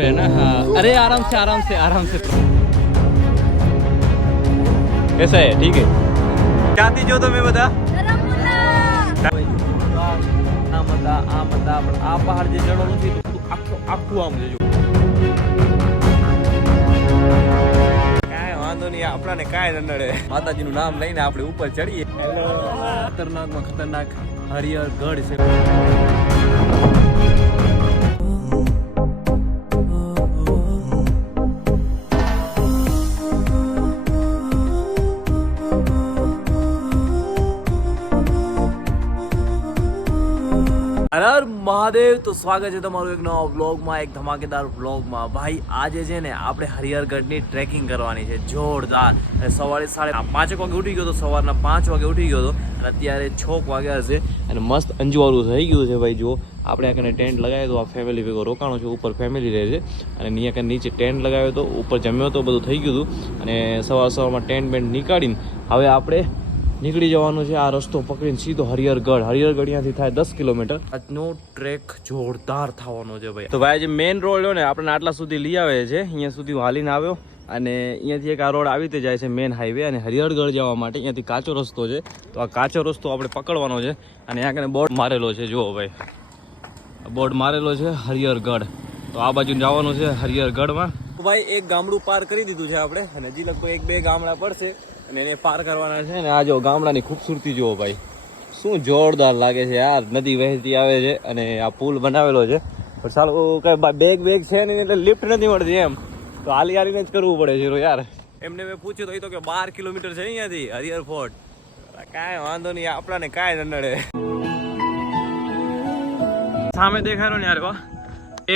है ना। हाँ अरे आराम से कैसा है? ठीक है। क्या थी जो तुम्हें बता आ पहाड़ जे चढ़વાનું છે તો આખું આમ જજો કાંઈ વાંધો નહીં આપણાને કાંઈ ન નડે માતાજીનું નામ લઈને આપણે ઉપર ચડીએ ખતરનાકમાં ખતરનાક હરિહર ગઢ છે હર મહાદેવ તો સ્વાગત છે તમારું એક નવા વ્લોગમાં એક ધમાકેદાર વ્લોગમાં ભાઈ આજે છે ને આપણે હરિહરગઢની ટ્રેકિંગ કરવાની છે જોરદાર સવારે 5:30 વાગે ઉઠી ગયો તો સવારના 5 વાગે ઉઠી ગયો તો અને અત્યારે 6 વાગ્યા છે અને મસ્ત અંજવાળું થઈ ગયું છે ભાઈ જુઓ આપણે આ કને ટેન્ટ લગાવ્યો તો આ ફેમિલી ભેગો રોકાણો છે ઉપર ફેમિલી રહે છે અને અહીંયા કને નીચે ટેન્ટ લગાવ્યો તો ઉપર જમ્યો તો બધું થઈ ગયું હતું અને સવારમાં ટેન્ટ બેન્ટ નીકાળીને હવે આપણે નીકળી જવાનું છે આ રસ્તો પકડીને સીધો હરિહરગઢ અહીંયાથી થાય 10 કિલોમીટર આજનો ટ્રેક જોરદાર થવાનો છે ભાઈ તો ભાઈ જે મેઇન રોડ ને આપણને આટલા સુધી લઈ આવે છે અહીંયા સુધી હું હાલીને આવ્યો અને અહીંયાથી એક આ રોડ આવી રીતે જાય છે મેઇન હાઈવે અને હરિહરગઢ જવા માટે અહીંયાથી કાચો રસ્તો છે તો આ કાચો રસ્તો આપણે પકડવાનો છે અને અહીંયા કને બોર્ડ મારેલો છે જુઓ ભાઈ બોર્ડ મારેલો છે હરિહરગઢ તો આ બાજુ જવાનું છે હરિહરગઢમાં તો ભાઈ એક ગામડું પાર કરી દીધું છે આપણે અને હજી લગભગ 1-2 ગામડા પડશે અને એને પાર કરવાના છે ને આ જો ગામડાની ખૂબસૂરતી જુઓ ભાઈ શું જોરદાર લાગે છે યાર નદી વહેતી આવે છે અને આ પુલ બનાવેલો છે પણ ચાલો કઈ બેગ છે ને એટલે લિફ્ટ નથી મળતી એમ તો હાલીને જ કરવું પડે છે યાર એમને મેં પૂછ્યું તો એ તો કે 12 કિલોમીટર છે અહીંયાથી હરિહર ફોર્ટ કાંઈ વાંધો નહીં આપણાને કાંઈ ન નડે સામે દેખાય ને યાર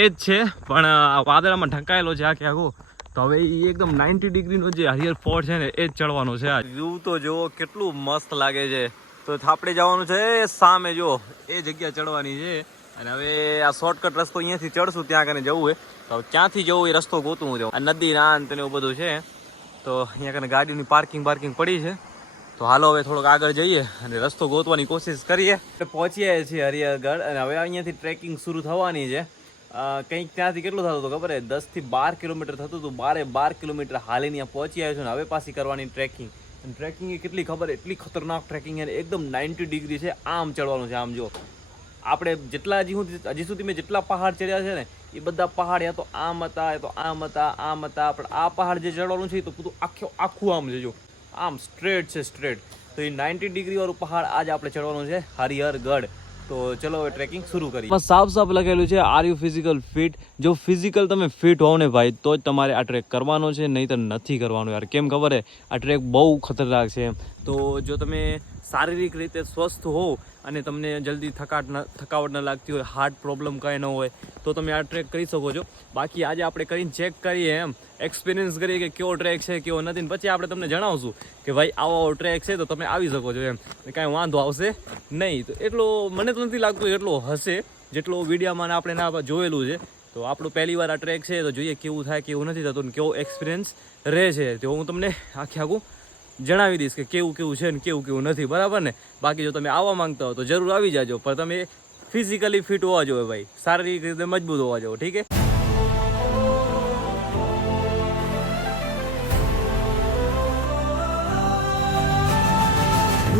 એ જ છે પણ વાદળામાં ઢંકાયેલો છે આખે આખું તો હવે એ એકદમ 90 ડિગ્રીનો જે હરિહર ફોર્ટ છે ને એ જ ચડવાનો છે આ વ્યૂ તો જુઓ કેટલું મસ્ત લાગે છે તો આપણે જવાનું છે સામે જો એ જગ્યા ચડવાની છે અને હવે આ શોર્ટકટ રસ્તો અહીંયાથી ચડશું ત્યાં કને જવું હોય તો ક્યાંથી જવું એ રસ્તો ગોતવું જવું આ નદી ના અંત ને એવું બધું છે તો અહીંયા કને ગાડીની પાર્કિંગ પડી છે તો હાલો હવે થોડોક આગળ જઈએ અને રસ્તો ગોતવાની કોશિશ કરીએ પહોંચીએ છીએ હરિહરગઢ અને હવે અહીંયાથી ટ્રેકિંગ શરૂ થવાની છે કંઈક ત્યાંથી કેટલું થતું હતું ખબર હે 10 થી 12 કિલોમીટર થતું હતું 12 કિલોમીટર હાલીને ત્યાં પહોંચી આવ્યો છું ને હવે પાછી કરવાની ટ્રેકિંગ અને ટ્રેકિંગ એ કેટલી ખબર એટલી ખતરનાક ટ્રેકિંગ છે એકદમ 90 ડિગ્રી છે આમ ચડવાનું છે આમ જો આપણે જેટલા હજી સુધી મેં જેટલા પહાડ ચડ્યા છે ને એ બધા પહાડ યા તો આમ હતા યા તો આમ હતા પણ આ પહાડ જે ચડવાનું છે તો બધું આખું આમ છે જો આમ સ્ટ્રેટ છે સ્ટ્રેટ તો એ 90 ડિગ્રી વાળું પહાડ આજ આપણે ચડવાનું છે હરિહરગઢ તો ચલો હવે ટ્રેકિંગ શરૂ કરીએ સાફ લખેલું છે આર યુ ફિઝિકલ ફિટ જો ફિઝિકલ તમે ફિટ હોવ ને ભાઈ તો જ તમારે આ ટ્રેક કરવાનો છે નહીં તો નથી કરવાનો યાર કેમ ખબર હે આ ટ્રેક બહુ ખતરનાક છે તો જો તમે શારીરિક રીતે સ્વસ્થ હોવ અને તમને જલ્દી થકાવટ ન લાગતી હોય હાર્ટ પ્રોબ્લેમ કાંઈ ન હોય તો તમે આ ટ્રેક કરી શકો છો બાકી આજે આપણે કરીને ચેક કરીએ એમ એક્સપિરિયન્સ કરીએ કે કેવો ટ્રેક છે કેવો નથી ને પછી આપણે તમને જણાવશું કે ભાઈ આવો ટ્રેક છે તો તમે આવી શકો છો એમ કાંઈ વાંધો આવશે નહીં તો એટલો મને તો નથી લાગતું એટલો હશે જેટલો વિડીયોમાં આપણે ના જોયેલું છે તો આપણું પહેલી વાર આ ટ્રેક છે તો જોઈએ કેવું થાય કેવું નથી થતું કેવો એક્સપિરિયન્સ રહે છે તો હું તમને આખું જણાવી દઈશ કે કેવું છે ને કેવું નથી બરાબર ને બાકી જો તમે આવવા માંગતા હો તો જરૂર આવી જાજો પણ તમે ફિઝિકલી ફિટ હોવા જોઈએ ભાઈ શારીરિક રીતે મજબૂત હોવા જોઈએ ઠીક છે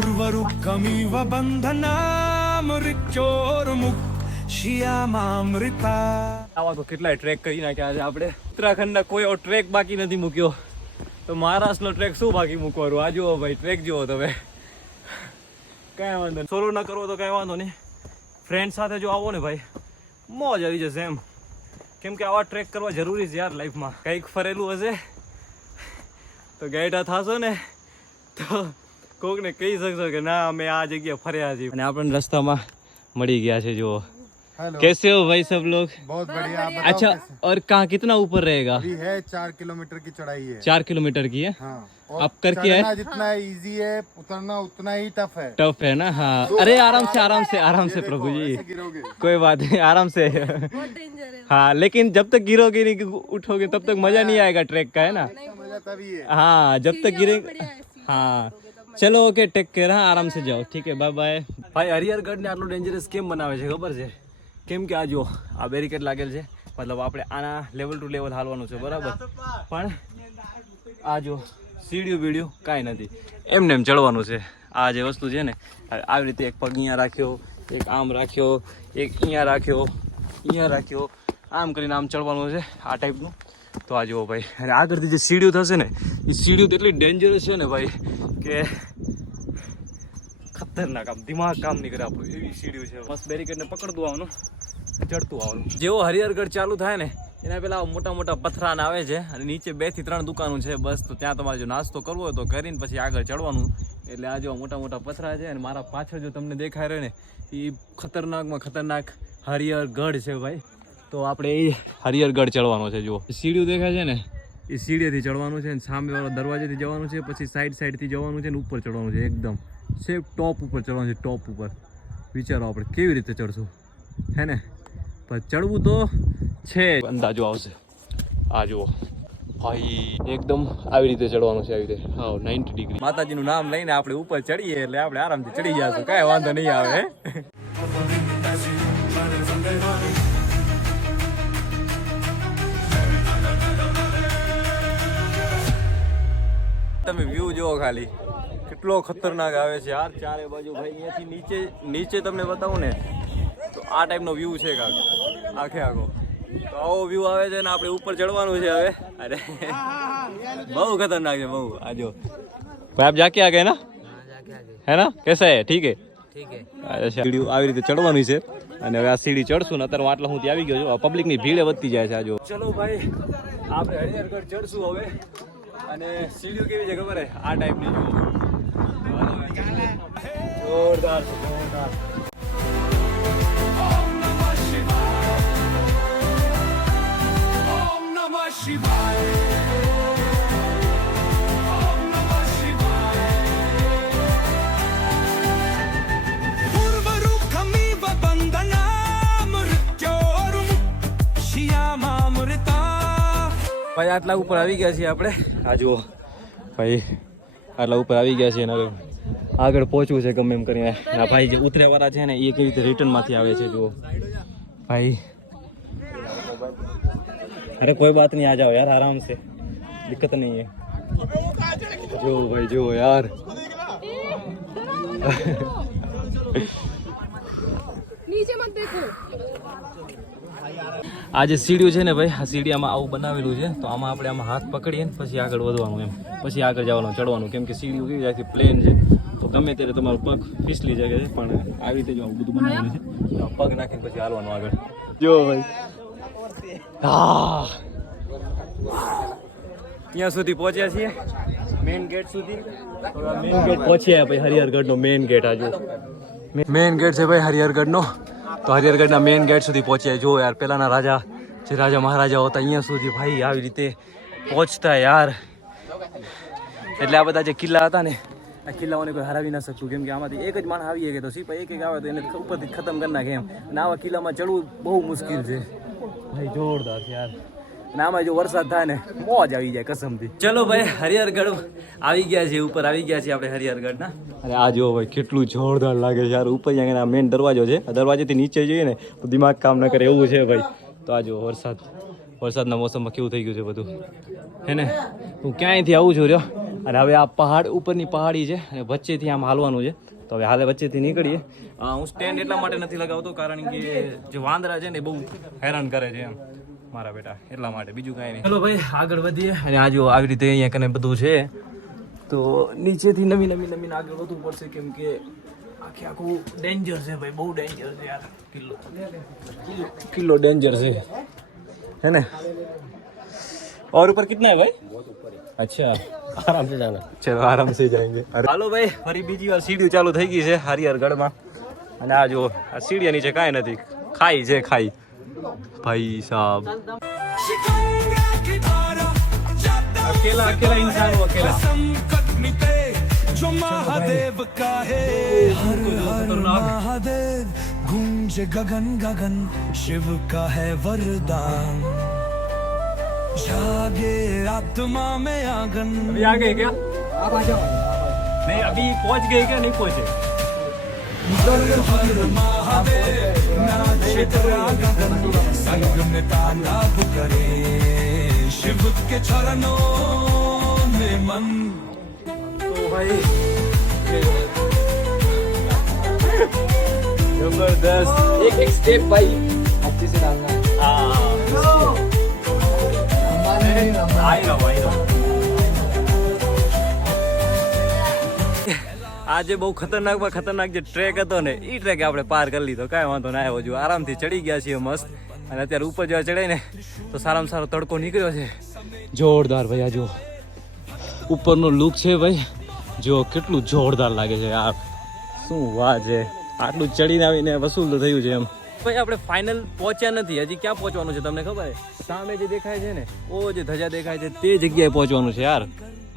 ઉર્વરુકમિવ બંધનામૃત્યોર્મુખ શ્યામામૃતા આવા તો કેટલાય ટ્રેક કરી નાખ્યા છે આપણે ઉત્તરાખંડના કોઈ એવો ટ્રેક બાકી નથી મૂક્યો તો મહારાષ્ટ્રનો ટ્રેક શું બાકી મૂકવાનું આ જુઓ ભાઈ ટ્રેક જુઓ તમે કાંઈ વાંધો નહીં સોલો ન કરવો તો કાંઈ વાંધો નહીં ફ્રેન્ડ સાથે જો આવો ને ભાઈ મોજ આવી જશે એમ કેમ કે આવા ટ્રેક કરવા જરૂરી છે યાર લાઈફમાં કંઈક ફરેલું હશે તો ગેટા થશો ને તો કોકને કહી શકશો કે ના અમે આ જગ્યા ફર્યા છીએ અને આપણને રસ્તામાં મળી ગયા છે જુઓ कैसे हो भाई सब लोग बहुत बढ़िया अच्छा और कहाँ कितना ऊपर रहेगा अभी है 4 किलोमीटर की चढ़ाई है 4 किलोमीटर की है हाँ आप करके आए जितना इजी है उतरना उतना ही टफ है ना हाँ अरे आराम से प्रभु जी कोई बात नहीं आराम से हाँ लेकिन जब तक गिरोगे नहीं उठोगे तब तक मजा नहीं आएगा ट्रैक का है ना मजा तभी है हाँ जब तक गिरेंगे हाँ चलो ओके टेक केयर हाँ आराम से जाओ ठीक है बाय बाय भाई हरिहरगढ़ ने आटલું ડેન્જરસ કેમ બનાવે છે ખબર છે કેમ કે આ જો આ બેરિકેડ લાગેલ છે મતલબ આપણે આના લેવલ ટુ લેવલ હાલવાનું છે બરાબર, પણ આ જો સીડીયું બીડીયું કાંઈ નથી, એમને એમ ચડવાનું છે. આ જે વસ્તુ છે ને આવી રીતે એક પગ અહીંયા રાખ્યો, એક આમ રાખ્યો, એક અહીંયા રાખ્યો, આમ કરીને આમ ચડવાનું છે આ ટાઈપનું. તો આ જુઓ ભાઈ, અને આગળથી જે સીડીયું થશે ને એ સીડીયું તો એટલી ડેન્જરસ છે ને ભાઈ કે ખતરનાક, આમ દિમાગ કામ નહીં કરે આપણું એવી સીડીયું છે. મસ્ત બેરીકેડને પકડતું આવવાનું, ચડતું આવવાનું. જેવો હરિહરગઢ ચાલુ થાય ને એના પહેલા મોટા મોટા પથરાન આવે છે અને નીચે 2 થી 3 દુકાનો છે બસ. તો ત્યાં તમારે જો નાસ્તો કરવો હોય તો કરીને પછી આગળ ચડવાનું. એટલે આ જો મોટા મોટા પથરા છે અને મારા પાછળ જો તમને દેખાય રહે ને એ ખતરનાકમાં ખતરનાક હરિહરગઢ છે ભાઈ. તો આપણે એ હરિહરગઢ ચડવાનો છે. જુઓ સીડીયું દેખાય છે ને એ સીડીએથી ચડવાનું છે, સામેવાળો દરવાજેથી જવાનું છે, પછી સાઈડથી જવાનું છે ને ઉપર ચડવાનું છે, એકદમ સેફ ટોપ ઉપર ચડવાનું છે. ટોપ ઉપર વિચારો આપણે કેવી રીતે ચડશું, હે ને? પણ ચડવું તો છે, અંદાજો આવશે. આ જુઓ ભાઈ, એકદમ આવી રીતે ચડવાનું છે, આવી રીતે હા 90 ડિગ્રી. માતાજીનું નામ લઈને આપણે ઉપર ચડીએ એટલે આપણે આરામથી ચડી જશું, કાંઈ વાંધો નહીં આવે. તમે વ્યૂ જુઓ ખાલી, કેટલો ખતરનાક આવે છે યાર ચારે બાજુ ભાઈ. અહીંયાથી નીચે તમને બતાવું ને તો આ ટાઈપનો વ્યૂ છે કાંક આખે આખો. તો આવો વ્યૂ આવે છે ને આપણે ઉપર ચડવાનું છે હવે. અરે બહુ ખતરનાક છે બહુ. આ જો ભાઈ આપ જાકે આ ગए ना, है ना? कैसा है? ठीक है, અચ્છા. સીડી આવી રીતે ચડવાની છે અને હવે આ સીડી ચડશું ને અત્યારે આટલા હું ત્યાં આવી ગયો છું. પબ્લિકની ભીડ વધતી જાય છે. આ જો ચલો ભાઈ આપણે હરિહરગઢ ચડશું હવે. અને સીડીઓ કેવી છે ખબર હે? આ ટાઈપની જુઓ, જોરદાર છે, જોરદાર. ભાઈ આટલા ઉપર આવી ગયા છીએ આપણે. આ જુઓ ભાઈ આટલા ઉપર આવી ગયા છીએ અને હવે આગળ પહોંચવું છે ગમે એમ કરીને. આ ભાઈ જે ઉતરેવાળા છે ને એ કેવી રીતે રિટર્નમાંથી આવે છે જુઓ ભાઈ. અરે કોઈ બાત નહીં, આ જાઓ યાર આરામ से, दिक्कत नहीं है. જો ભાઈ જો યાર નીચે મત દેખો. આ જે સીડીઓ છે ને ભાઈ, આ સીડીયામાં આવું બનાવેલું છે. તો આમાં આપણે આમાં હાથ પકડીએ ને પછી આગળ વધવાનું, એમ પછી આગળ જવાનું, ચડવાનું. કેમ કે સીડીઓ કેવી જાય છે પ્લેન છે, તો ગમે ત્યારે તમારો પગ ફીસલી જાય છે. પણ આવી રીતે જો આવું બધું બનાવેલું છે, તો પગ નાખીને પછી હાલવાનું આગળ. જો ભાઈ હા ત્યાં સુધી પહોંચ્યા છીએ, મેઇન ગેટ સુધી. મેઇન ગેટ પહોંચ્યા ભાઈ, હરિહરગઢનો મેઇન ગેટ. આ જો મેઇન ગેટ છે ભાઈ હરિહરગઢનો. તો હરિહરગઢના મેઇન ગેટ સુધી પહોંચ્યા. જો યાર પહેલાના રાજા જે રાજા મહારાજાઓ હતા અહીંયા સુધી ભાઈ આવી રીતે પહોંચતા યાર. એટલે આ બધા જે કિલ્લા હતા ને આ કિલ્લાઓને કોઈ હરાવી ના શકતું, કેમ કે આમાંથી એક જ માણસ આવી શકે તો સિપાહી એક આવે તો એને ઉપરથી ખતમ કરી નાખે એમ. અને આવા કિલ્લામાં ચડવું બહુ મુશ્કેલ છે ભાઈ, જોરદાર છે યાર. અને આમાં જો વરસાદ થાય ને મોજ આવી જાય કસમથી. ચલો ભાઈ હરિહરગઢ આવી ગયા છે, ઉપર આવી ગયા છે આપણે હરિહરગઢના. અને આ જો ભાઈ કેટલું જોરદાર લાગે છે યાર. ઉપર અહીંયા મેઇન દરવાજો છે, દરવાજેથી નીચે જોઈએ ને તો દિમાગ કામ ન કરે એવું છે ભાઈ. તો આ જો વરસાદના મોસમમાં કેવું થઈ ગયું છે બધું, હે ને? હું ક્યાંયથી આવું છું રહ્યો. અને હવે આ પહાડ ઉપરની પહાડી છે અને વચ્ચેથી આમ હાલવાનું છે. તો હવે હાલે વચ્ચેથી નીકળીએ. હું સ્ટેન્ડ એટલા માટે નથી લગાવતો કારણ કે જે વાંદરા છે ને એ બહુ હેરાન કરે છે એમ મારા બેટા, એટલા માટે, બીજું કાંઈ નહીં. ચલો ભાઈ આગળ વધીએ. અને આ જો આવી રીતે અહીંયા કને બધું છે. તો નીચેથી નવી આગળ વધવું પડશે કેમ કે આખે આખું ડેન્જર છે ભાઈ, બહુ ડેન્જર છે યાર. કિલ્લો ડેન્જર છે, है ना? और ऊपर कितना है भाई? अच्छा आराम से जाना. चलो आराम से जाएंगे. હાલો ભાઈ ફરી બીજી વાર સીડીઓ ચાલુ થઈ ગઈ છે હરિહરગઢમાં. અને આ જો આ સીડીયા નીચે કાંઈ નથી, ખાઈ છે ખાઈ ભાઈ સાहब. अकेला इंसान हो, अकेला. जो महादेव का है, हर हर महादेव गूंज गगन गगन, शिव का है वरदान, जागे आत्मा में आंगन. अभी आ गए क्या? आप आ जाओ. नहीं अभी पहुंच गए क्या? नहीं पहुंचे. हर महादेव नाचित गगन संग में तांडव करे शिव के चरणों में मन તો ભાઈ જબરદસ્ત एक एक स्टेप भाई अच्छे से डालना है। આજે બહુ ખતરનાકમાં ખતરનાક જે ટ્રેક હતો ને એ ટ્રેક આપણે પાર કરી લીધો, કાંઈ વાંધો ના આવ્યો. જો આરામથી ચડી ગયા છીએ મસ્ત. અને અત્યારે ઉપર જેવા ચડાય ને તો સારામાં સારો તડકો નીકળ્યો છે. જોરદાર ભાઈ, આ જો ઉપરનો લુક છે ભાઈ, જો કેટલું જોરદાર લાગે છે યાર. શું વાત છે, આટલું ચડીને આવીને વસૂલ થયું છે એમ. ભાઈ આપણે ફાઇનલ પહોંચ્યા નથી, હજી ક્યાં પહોંચવાનું છે તમને ખબર છે? સામે જે દેખાય છે ને ઓ જે ધજા દેખાય છે તે જગ્યાએ પહોંચવાનું છે યાર.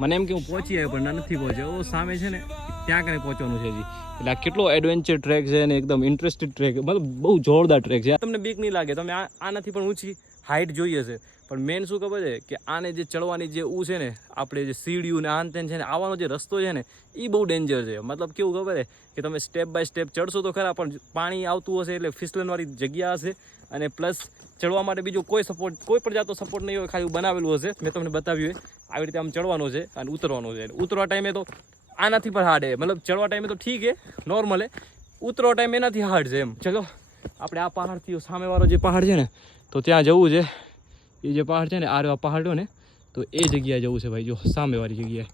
મને એમ કે હું પહોંચી આવ્યો પણ નથી પહોંચ્યો. ઓ સામે છે ને ત્યાં કને પહોંચવાનું છે હજી. એટલે આ કેટલો એડવેન્ચર ટ્રેક છે ને એકદમ ઇન્ટરેસ્ટિંગ ટ્રેક, મતલબ બહુ જોરદાર ટ્રેક છે. તમને બીક નહીં લાગે, તમે આનાથી પણ ઊંચી હાઇટ જોઈએ છે, પણ મેન શું ખબર છે કે આને જે ચડવાની જે છે ને આપણે જે સીડીયું ને આન તેન છે ને આવવાનો જે રસ્તો છે ને એ બહુ ડેન્જર છે. મતલબ કેવું ખબર છે કે તમે સ્ટેપ બાય સ્ટેપ ચડશો તો ખરા, પણ પાણી આવતું હશે એટલે ફિસલનવાળી જગ્યા હશે, અને પ્લસ ચડવા માટે બીજો કોઈ સપોર્ટ, કોઈ પણ જાતનો સપોર્ટ નહીં હોય, ખાલી બનાવેલું હશે. મેં તમને બતાવ્યું હોય આવી રીતે આમ ચડવાનું છે અને ઉતરવાનું છે. ઉતરવા ટાઈમે તો આનાથી પણ હાર્ડ છે, મતલબ ચડવા ટાઈમે તો ઠીક છે નોર્મલ છે, ઉતરવા ટાઈમે એનાથી હાર્ડ છે એમ. ચલો આપણે આ પહાડથી સામેવાળો જે પહાડ છે ને તો ત્યાં જવું છે. એ જે પહાડ છે ને આ પહાડ ને તો એ જગ્યાએ જવું છે ભાઈ, જો સામેવાળી જગ્યાએ.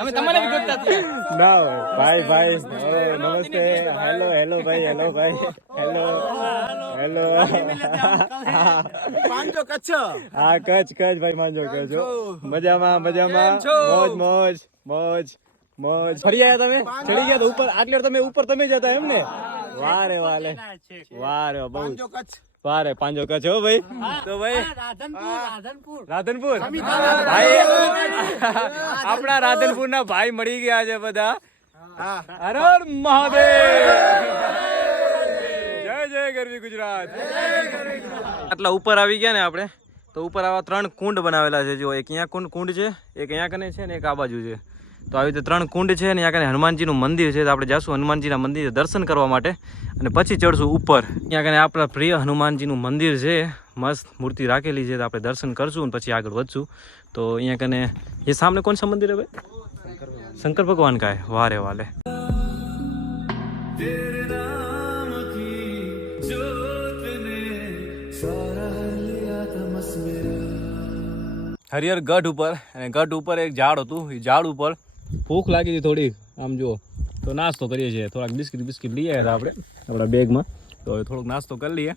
અમે તમને भी ગોતતા હતા ના ભાઈ ભાઈ નમસ્તે, હેલો હેલો ભાઈ, હેલો ભાઈ, હેલો હેલો. પાંજો કચ્છ હા કચ્છ કચ્છ ભાઈ, માંજો કચ્છ. મજામાં મજામાં, મોજ મોજ મોજ મોજ. ફરી આયા તમે? ચડી ગયા તો ઉપર? આટલે તમે ઉપર તમે જતા એમ ને? વારે વાલે વારે બહુ વારે પાંજો કચ્છ હો ભાઈ. તો ભાઈ રાધનપુર ભાઈ, આપણા રાધનપુર ના ભાઈ મળી ગયા છે બધા. હર હર મહાદેવ, જય જય ગરવી ગુજરાત. આટલા ઉપર આવી ગયા ને આપણે, તો ઉપર આવા 3 કુંડ બનાવેલા છે. જો એક અહીંયા કુંડ છે, એક અહીંયા કને છે ને એક આ બાજુ છે. તો આવી રીતે 3 કુંડ છે ને અહીંયા કને હનુમાનજીનું મંદિર છે. તો આપણે જાશું હનુમાનજીના મંદિરે દર્શન કરવા માટે અને પછી ચડશું ઉપર. અહીંયા કને આપણા પ્રિય હનુમાનજીનું મંદિર છે, મસ્ત મૂર્તિ રાખેલી છે. તો આપણે દર્શન કરશું અને પછી આગળ વધશું. તો અહીંયા કને ये सामने कौन सा मंदिर है भाई? शंकर भगवान का है. वारे वाले હરિહર ગઢ ઉપર, અને ગઢ ઉપર એક ઝાડ હતું. એ ઝાડ ઉપર ભૂખ લાગી હતી થોડીક, આમ જો તો નાસ્તો કરીએ છીએ. થોડાક બિસ્કિટ લઈ આવ્યા હતા આપણે આપણા બેગમાં, તો હવે થોડોક નાસ્તો કરી લઈએ.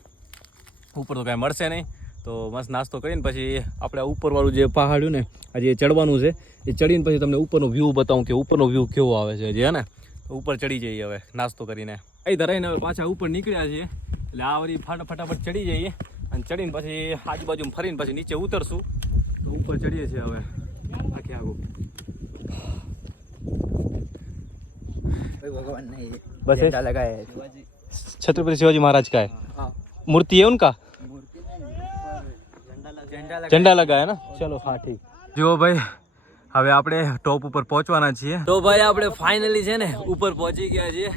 ઉપર તો કાંઈ મળશે નહીં, તો મસ્ત નાસ્તો કરીને પછી આપણે ઉપરવાળું જે પહાડ્યું ને આજે ચડવાનું છે, એ ચડીને પછી તમને ઉપરનો વ્યૂ બતાવું કે ઉપરનો વ્યૂ કેવો આવે છે. જે હે ને તો ઉપર ચડી જઈએ હવે નાસ્તો કરીને. અહીં ધરાઈને હવે પાછા ઉપર નીકળ્યા છીએ. એટલે આ વળી ફટાફટ ચડી જઈએ અને ચડીને પછી આજુબાજુ ફરીને પછી નીચે ઉતરશું. તો ઉપર ચડીએ છીએ હવે આખે આગું. भगवान नहीं बस झंडा लगाया है। छत्रपति शिवाजी महाराज का है, मूर्ति है उनका, झंडा लगा है ना. चलो हाँ ठीक. જો ભાઈ હવે આપણે ટોપ ઉપર પહોંચવાના છીએ. તો ભાઈ આપણે ફાઇનલી છે ને ઉપર પહોંચી ગયા છીએ,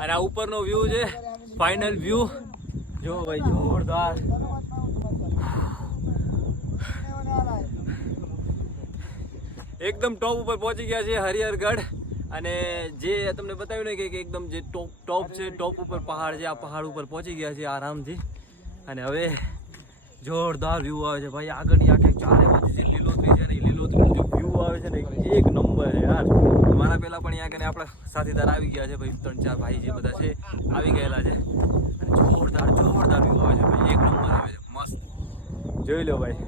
અને આ ઉપરનો વ્યૂ છે ફાઇનલ વ્યૂ. જો ભાઈ જોરદાર. એકદમ ટોપ ઉપર પહોંચી ગયા છીએ હરિહરગઢ. અને જે તમને બતાવ્યું ને કે એકદમ જે ટોપ છે, ટોપ ઉપર પહાડ છે, આ પહાડ ઉપર પહોંચી ગયા છે આરામથી. અને હવે જોરદાર વ્યૂ આવે છે ભાઈ. આગળની આખે ચારે બાજુ જે લીલોતરી છે ને એ લીલોતરીનો જે વ્યૂ આવે છે ને એક નંબર છે યાર. મારા પહેલા પણ અહીંયા કને આપણા સાથીદાર આવી ગયા છે ભાઈ, 3-4 ભાઈ જે બધા છે આવી ગયેલા છે. અને જોરદાર વ્યૂ આવે છે ભાઈ, એક નંબર આવે છે, મસ્ત. જોઈ લો ભાઈ.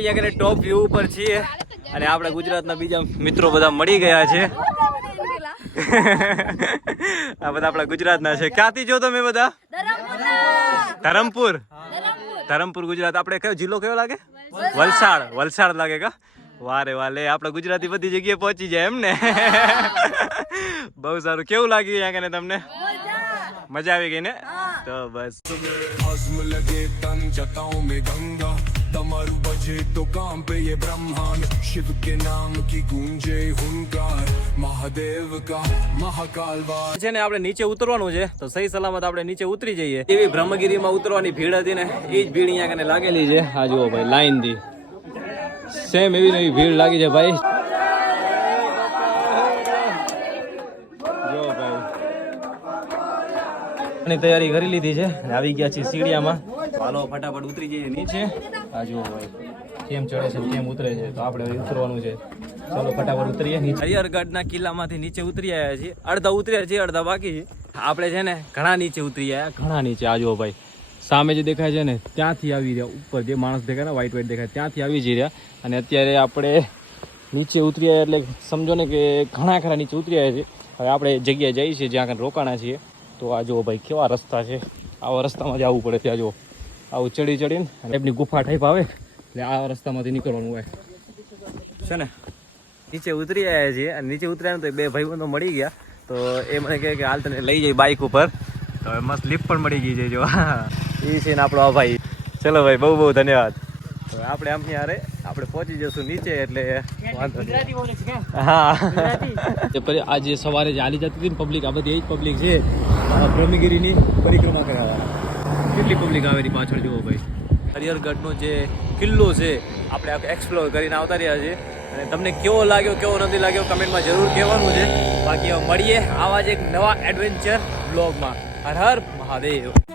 અહીંયા ટોપ વ્યૂ ઉપર છીએ અને આપણા ગુજરાતના બીજા મિત્રો બધા મળી ગયા છે. આ બધા આપણા ગુજરાતના છે. ક્યાંથી છો તમે બધા? ધરમપુર ગુજરાત. આપણે કયો જિલ્લો કયો લાગે? વલસાડ લાગે કા? વારે વાલે આપણા ગુજરાતી બધી જગ્યાએ પહોંચી જાય એમ ને. બહુ સારું. કેવું લાગ્યું અહીંયા કને તમને? મજા આવી ગઈ ને તો બસ आज़म लगे तन जताओं में गंगा तमारू बजे तो काम पे ये ब्रह्मांड शिव के नाम की गूंजे हुंकार महादेव का महाकाल वार છે ને આપણે નીચે ઉતરવાનું છે તો સહી સલામત આપણે નીચે ઉતરી જઈએ એવી બ્રહ્મગીરીમાં ઉતરવાની ભીડ હતી ને એ જ ભીડ અહીંયા કને લાગેલી છે આ જુઓ ભાઈ લાઈન થી સેમ એવી નવી ભીડ લાગી છે ભાઈ જો ભાઈ ની તૈયારી કરી લીધી છે અને આવી ગયા છે સીડિયામાં હાલો ફટાફટ ઉતરી જઈએ નીચે આ જુઓ ભાઈ કેમ ચડે છે કેમ ઉતરે છે તો આપણે હવે ઉતરવાનું છે ચાલો ફટાફટ ઉતરીએ નીચે હરિહરગઢના કિલ્લામાંથી નીચે ઉતરી આવ્યા છીએ અડધા ઉતર્યા છે અડધા બાકી છે આપણે છે ને ઘણા નીચે ઉતરી આવ્યા ઘણા નીચે આ જુઓ ભાઈ સામે જે દેખાય છે ને ત્યાંથી આવી રહ્યા ઉપર જે માણસ દેખાય ને વ્હાઈટ વ્હાઈટ દેખાય ત્યાંથી આવી જઈ રહ્યા અને અત્યારે આપણે નીચે ઉતરી આવ્યા એટલે સમજો ને કે ઘણા ખરા નીચે ઉતરી આવ્યા છે હવે આપણે જગ્યાએ જઈએ છીએ જ્યાં કંઈ રોકાણા છીએ તો આ જુઓ ભાઈ કેવા રસ્તા છે આવા રસ્તામાં જ આવવું પડે ત્યાં જુઓ આવું ચડી ચડીને અને એમની ગુફા ટાઈપ આવે એટલે આ રસ્તામાંથી નીકળવાનું હોય છે ને નીચે ઉતરી આવ્યા છીએ અને નીચે ઉતર્યા ને તો બે ભાઈબંધો મળી ગયા તો એ મને કહે કે હાલ તને લઈ જાય બાઇક ઉપર તો હવે મસ્ત લિફ્ટ પણ મળી ગઈ છે જો એ છે ને આપણો આ ભાઈ ચલો ભાઈ બહુ બહુ ધન્યવાદ તો આપણે આમ યારે આપણે પહોંચી જશું નીચે એટલે વાંધો નહીં હા આજે સવારે જે હાલી જતી હતી ને પબ્લિક આ બધી એ જ પબ્લિક છે બ્રહ્મગીરીની પરિક્રમા કરાવવાના કેટલી પબ્લિક આવેલી પાછળ જુઓ ભાઈ હરિહરગઢનો જે કિલ્લો છે આપણે એક્સપ્લોર કરીને આવતા રહ્યા છીએ અને તમને કેવો લાગ્યો કેવો નથી લાગ્યો કમેન્ટમાં જરૂર કહેવાનું છે બાકી હવે મળીએ આવા જ એક નવા એડવેન્ચર બ્લોગમાં હર હર મહાદેવ